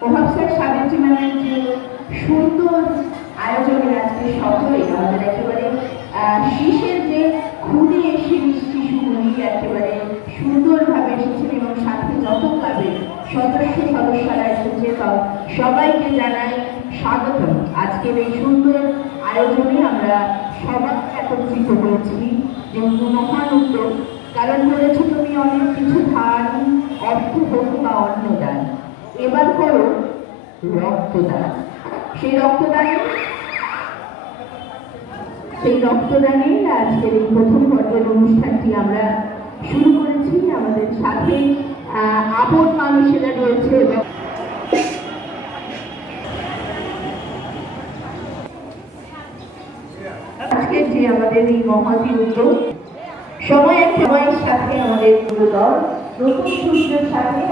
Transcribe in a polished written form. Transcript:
প্রভাবশালী সাবিত্রী ম্যামের যে সুন্দর আয়োজনের আজকে সফরে আমাদের একেবারে শীষের যে খুদে এসে শিশুগুলি একেবারে সুন্দরভাবে এসেছেন এবং সাথে যত ক্লাবের সদস্যরা এসেছে সবাইকে জানাই স্বাগত। আজকের এই সুন্দর আয়োজনে আমরা সবাই একত্রিত হয়েছি যেহেতু মহান উদ্যোগ, কারণ বলেছো তুমি অনেক কিছু ধান অর্থ হোক বা অন্নদান, এবার করো রক্তদান। সেই রক্তদানে আজকের এই প্রথম পর্বের অনুষ্ঠানটি আমরা শুরু করেছি। আমাদের সাথে আপন মানুষেরা রয়েছে এবং আজকের যে আমাদের এই মহতী উদ্যোগ সময়ের সাথে আমাদের দল নতুন সূর্যের সাথে